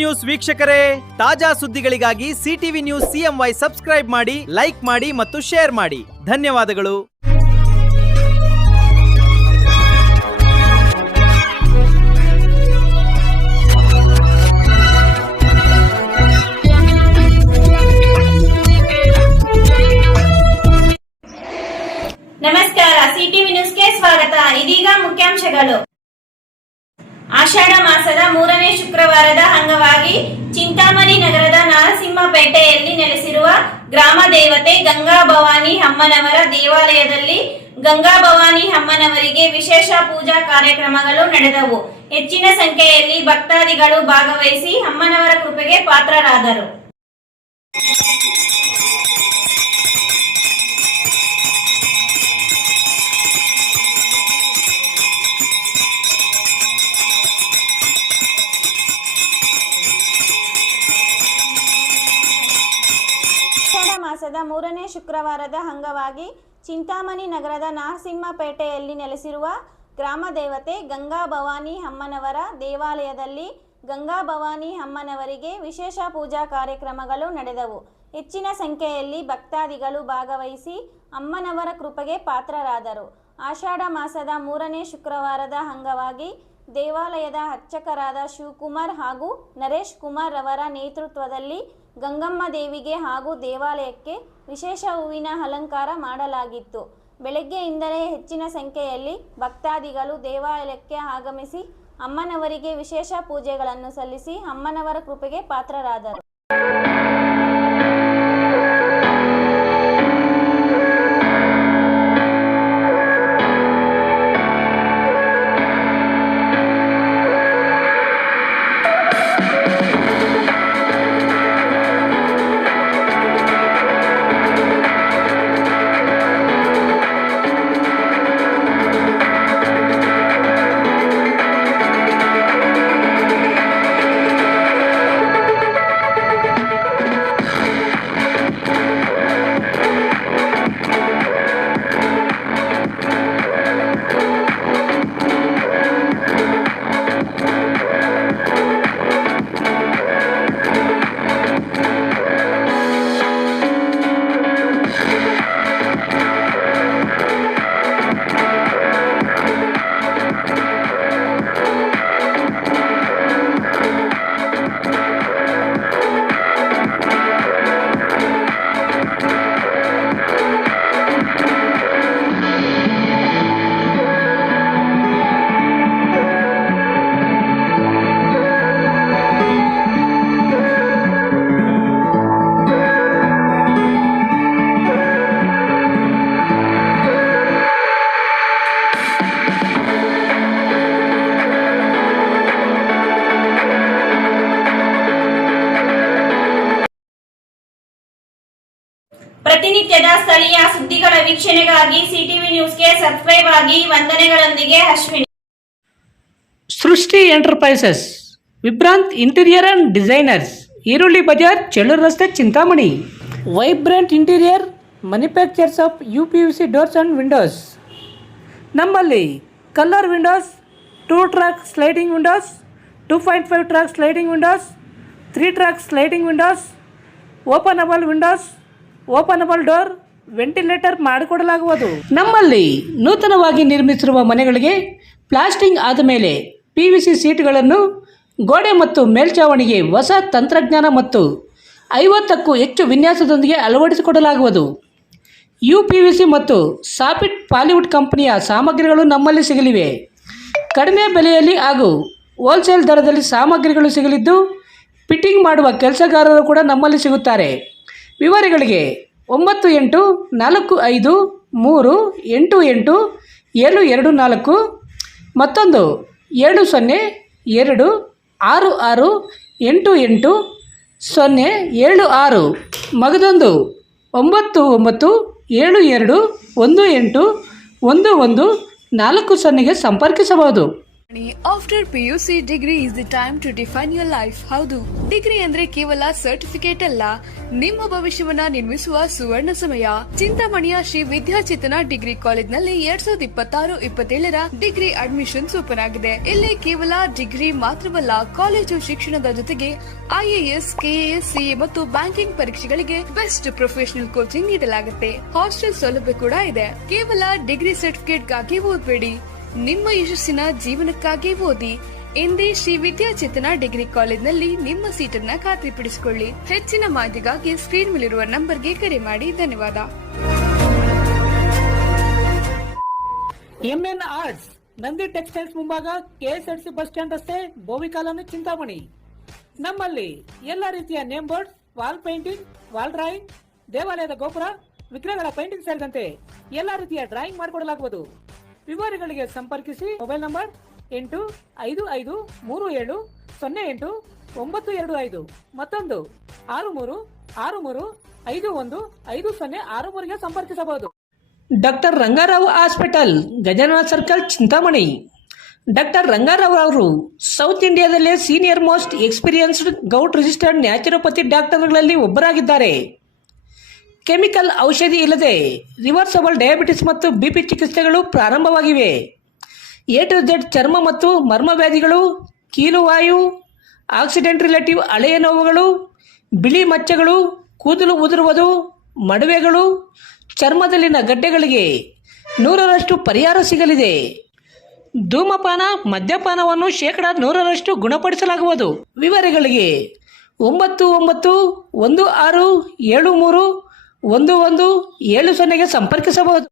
News ವೀಕ್ಷಕರೇ, ತಾಜಾ ಸುದ್ದಿಗಳಿಗಾಗಿ ಸಿಟಿವಿ ನ್ಯೂಸ್ CMY ಸಬ್ಸ್ಕ್ರೈಬ್ ಮಾಡಿ, ಲೈಕ್ ಮಾಡಿ ಮತ್ತು ಶೇರ್ ಮಾಡಿ. ಧನ್ಯವಾದಗಳು. ನಮಸ್ಕಾರ, ಸಿಟಿವಿ ನ್ಯೂಸ್ಗೆ ಸ್ವಾಗತ. ಇದೀಗ ಮುಖ್ಯಾಂಶಗಳು. ಆಷಾಢ ಮಾಸದ 3ನೇ ಶುಕ್ರವಾರದ ಅಂಗವಾಗಿ ಚಿಂತಾಮಣಿ ನಗರದ ನರಸಿಂಹಪೇಟೆಯಲ್ಲಿ ನೆಲೆಸಿರುವ ಗ್ರಾಮ ದೇವತೆ ಗಂಗಾ ಭವಾನಿ ಅಮ್ಮನವರ ದೇವಾಲಯದಲ್ಲಿ ಗಂಗಾ ಭವಾನಿ ಅಮ್ಮನವರಿಗೆ ವಿಶೇಷ ಪೂಜಾ ಕಾರ್ಯಕ್ರಮಗಳು ನಡೆದವು. ಹೆಚ್ಚಿನ ಸಂಖ್ಯೆಯಲ್ಲಿ ಭಕ್ತಾದಿಗಳು ಭಾಗವಹಿಸಿ ಅಮ್ಮನವರ ಕೃಪೆಗೆ ಪಾತ್ರರಾದರು. ಮಾಸದ 3ನೇ ಶುಕ್ರವಾರದ ಅಂಗವಾಗಿ ಚಿಂತಾಮಣಿ ನಗರದ ನರಸಿಂಹಪೇಟೆಯಲ್ಲಿ ನೆಲೆಸಿರುವ ಗ್ರಾಮ ದೇವತೆ ಗಂಗಾ ಭವಾನಿ ಅಮ್ಮನವರ ದೇವಾಲಯದಲ್ಲಿ ಗಂಗಾ ಭವಾನಿ ಅಮ್ಮನವರಿಗೆ ವಿಶೇಷ ಪೂಜಾ ಕಾರ್ಯಕ್ರಮಗಳು ನಡೆದವು. ಹೆಚ್ಚಿನ ಸಂಖ್ಯೆಯಲ್ಲಿ ಭಕ್ತಾದಿಗಳು ಭಾಗವಹಿಸಿ ಅಮ್ಮನವರ ಕೃಪೆಗೆ ಪಾತ್ರರಾದರು. ಆಷಾಢ ಮಾಸದ 3ನೇ ಶುಕ್ರವಾರದ ಅಂಗವಾಗಿ ದೇವಾಲಯದ ಅರ್ಚಕರಾದ ಶಿವಕುಮಾರ್ ಹಾಗೂ ನರೇಶ್ ಕುಮಾರ್ ಅವರ ನೇತೃತ್ವದಲ್ಲಿ ಗಂಗಮ್ಮ ದೇವಿಗೆ ಹಾಗೂ ದೇವಾಲಯಕ್ಕೆ ವಿಶೇಷ ಹೂವಿನ ಅಲಂಕಾರ ಮಾಡಲಾಗಿತ್ತು. ಬೆಳಗ್ಗೆಯಿಂದಲೇ ಹೆಚ್ಚಿನ ಸಂಖ್ಯೆಯಲ್ಲಿ ಭಕ್ತಾದಿಗಳು ದೇವಾಲಯಕ್ಕೆ ಆಗಮಿಸಿ ಅಮ್ಮನವರಿಗೆ ವಿಶೇಷ ಪೂಜೆಗಳನ್ನು ಸಲ್ಲಿಸಿ ಅಮ್ಮನವರ ಕೃಪೆಗೆ ಪಾತ್ರರಾದರು. ಪ್ರತಿನಿತ್ಯದ ಸ್ಥಳೀಯ ಸುದ್ದಿಗಳ ವೀಕ್ಷಣೆಗಾಗಿ ಸಿಟಿವಿ ನ್ಯೂಸ್ಗೆ ಸಬ್ಸ್ಕ್ರೈಬ್ ಆಗಿ. ವಂದನೆಗಳೊಂದಿಗೆ Ashwini. Srishti enterprises, Vibhrant interior and designers, Eerulli Bazaar, Chellur ರಸ್ತೆ, Chintamani. Vibrant interior manufacturers of UPVC doors and windows. ನಮ್ಮಲ್ಲಿ colour windows, 2 track sliding windows, 2.5 track sliding windows, 3 track sliding windows, openable windows, openable door, ventilator ಮಾಡಿಕೊಡಲಾಗುವುದು. ನಮ್ಮಲ್ಲಿ ನೂತನವಾಗಿ ನಿರ್ಮಿಸಿರುವ ಮನೆಗಳಿಗೆ ಪ್ಲಾಸ್ಟಿಂಗ್ ಆದ ಮೇಲೆ PVC ಸೀಟ್ಗಳನ್ನು ಗೋಡೆ ಮತ್ತು ಮೇಲ್ಛಾವಣಿಗೆ ಹೊಸ ತಂತ್ರಜ್ಞಾನ ಮತ್ತು 50ಕ್ಕೂ ಹೆಚ್ಚು ವಿನ್ಯಾಸದೊಂದಿಗೆ ಅಳವಡಿಸಿಕೊಡಲಾಗುವುದು. UPVC ಮತ್ತು ಸಾಫಿಟ್ ಪಾಲಿವುಡ್ ಕಂಪನಿಯ ಸಾಮಗ್ರಿಗಳು ನಮ್ಮಲ್ಲಿ ಸಿಗಲಿವೆ. ಕಡಿಮೆ ಬೆಲೆಯಲ್ಲಿ ಹಾಗೂ ಹೋಲ್ಸೇಲ್ ದರದಲ್ಲಿ ಸಾಮಗ್ರಿಗಳು ಸಿಗಲಿದ್ದು, ಫಿಟ್ಟಿಂಗ್ ಮಾಡುವ ಕೆಲಸಗಾರರು ಕೂಡ ನಮ್ಮಲ್ಲಿ ಸಿಗುತ್ತಾರೆ. ವಿವರಗಳಿಗೆ 9845388724 ಮತ್ತೊಂದು 7026688076 ಮಗದೊಂದು 9972181140 ಸಂಪರ್ಕಿಸಬಹುದು. After PUC degree is the time to define your life. ಹೌದು, ಡಿಗ್ರಿ ಅಂದ್ರೆ ಕೇವಲ ಸರ್ಟಿಫಿಕೇಟ್ ಅಲ್ಲ, ನಿಮ್ಮ ಭವಿಷ್ಯವನ್ನ ನಿರ್ಮಿಸುವ ಸುವರ್ಣ ಸಮಯ. ಚಿಂತಾಮಣಿಯ ಶ್ರೀ ವಿದ್ಯಾಚೇತನ ಡಿಗ್ರಿ ಕಾಲೇಜ್ನಲ್ಲಿ 2026-27 ಡಿಗ್ರಿ ಅಡ್ಮಿಷನ್ಸ್ ಓಪನ್ ಆಗಿದೆ. ಇಲ್ಲಿ ಕೇವಲ ಡಿಗ್ರಿ ಮಾತ್ರವಲ್ಲ, ಕಾಲೇಜು ಶಿಕ್ಷಣದ ಜೊತೆಗೆ IAS, KAS, CA ಮತ್ತು ಬ್ಯಾಂಕಿಂಗ್ ಪರೀಕ್ಷೆಗಳಿಗೆ ಬೆಸ್ಟ್ ಪ್ರೊಫೆಷನಲ್ ಕೋಚಿಂಗ್ ನೀಡಲಾಗುತ್ತೆ. ಹಾಸ್ಟೆಲ್ ಸೌಲಭ್ಯ ಕೂಡ ಇದೆ. ಕೇವಲ ಡಿಗ್ರಿ ಸರ್ಟಿಫಿಕೇಟ್ಗಾಗಿ ಓದಬೇಡಿ, ನಿಮ್ಮ ಯಶಸ್ಸಿನ ಜೀವನಕ್ಕಾಗಿ ಓದಿ. ಎಂದೇ ಶ್ರೀ ವಿದ್ಯಾಚೇತನ ಡಿಗ್ರಿ ಕಾಲೇಜ್ನಲ್ಲಿ ನಿಮ್ಮ ಸೀಟನ್ನ ಖಾತ್ರಿಪಡಿಸಿಕೊಳ್ಳಿ. ಹೆಚ್ಚಿನ ಮಾಹಿತಿಗಾಗಿ ಸ್ಕ್ರೀನ್ ಮೇಲಿರುವ ನಂಬರ್ಗೆ ಕರೆ ಮಾಡಿ. ಧನ್ಯವಾದ. MN ಆರ್ಟ್ಸ್, ನಂದಿ ಟೆಕ್ಸ್ಟೈಲ್ಸ್ ಮುಂಭಾಗ, KSRTC ಬಸ್ ಸ್ಟ್ಯಾಂಡ್ ರಸ್ತೆ, ಬೋವಿಕಾಲನಿ, ಚಿಂತಾಮಣಿ. ನಮ್ಮಲ್ಲಿ ಎಲ್ಲ ರೀತಿಯ name board, wall painting, wall drawing, ದೇವಾಲಯದ ಗೋಪುರ, ವಿಗ್ರಹಗಳ ಪೇಂಟಿಂಗ್ ಸೇರಿದಂತೆ ಎಲ್ಲ ರೀತಿಯ ಡ್ರಾಯಿಂಗ್ ಮಾಡಿಕೊಡಲಾಗುವುದು. ವಿವರಗಳಿಗೆ ಸಂಪರ್ಕಿಸಿ. ಮೊಬೈಲ್ ನಂಬರ್ 8553708925, ಮತ್ತೊಂದು 6363515063ಗೆ ಸಂಪರ್ಕಿಸಬಹುದು. Doctor Rangarao hospital, Gajanana circle, Chintamani. Doctor Rangarao ಅವರು ಸೌತ್ ಇಂಡಿಯಾದಲ್ಲೇ senior most experienced govt registered naturopathy ಡಾಕ್ಟರ್ಗಳಲ್ಲಿ ಒಬ್ಬರಾಗಿದ್ದಾರೆ. ಕೆಮಿಕಲ್ ಔಷಧಿ ಇಲ್ಲದೆ ರಿವರ್ಸಬಲ್ ಡಯಾಬಿಟಿಸ್ ಮತ್ತು BP ಚಿಕಿತ್ಸೆಗಳು ಪ್ರಾರಂಭವಾಗಿವೆ. A to Z ಚರ್ಮ ಮತ್ತು ಮರ್ಮ ವ್ಯಾಧಿಗಳು, ಕೀಲುವಾಯು, ಆಕ್ಸಿಡೆಂಟ್ ರಿಲೇಟಿವ್ ಹಳೆಯ ನೋವುಗಳು, ಬಿಳಿ ಮಚ್ಚೆಗಳು, ಕೂದಲು ಉದುರುವುದು, ಮಡುವೆಗಳು, ಚರ್ಮದಲ್ಲಿನ ಗಡ್ಡೆಗಳಿಗೆ 100% ಪರಿಹಾರ ಸಿಗಲಿದೆ. ಧೂಮಪಾನ, ಮದ್ಯಪಾನವನ್ನು 100% ಗುಣಪಡಿಸಲಾಗುವುದು. ವಿವರಗಳಿಗೆ 9916731170ಗೆ ಸಂಪರ್ಕಿಸಬಹುದು.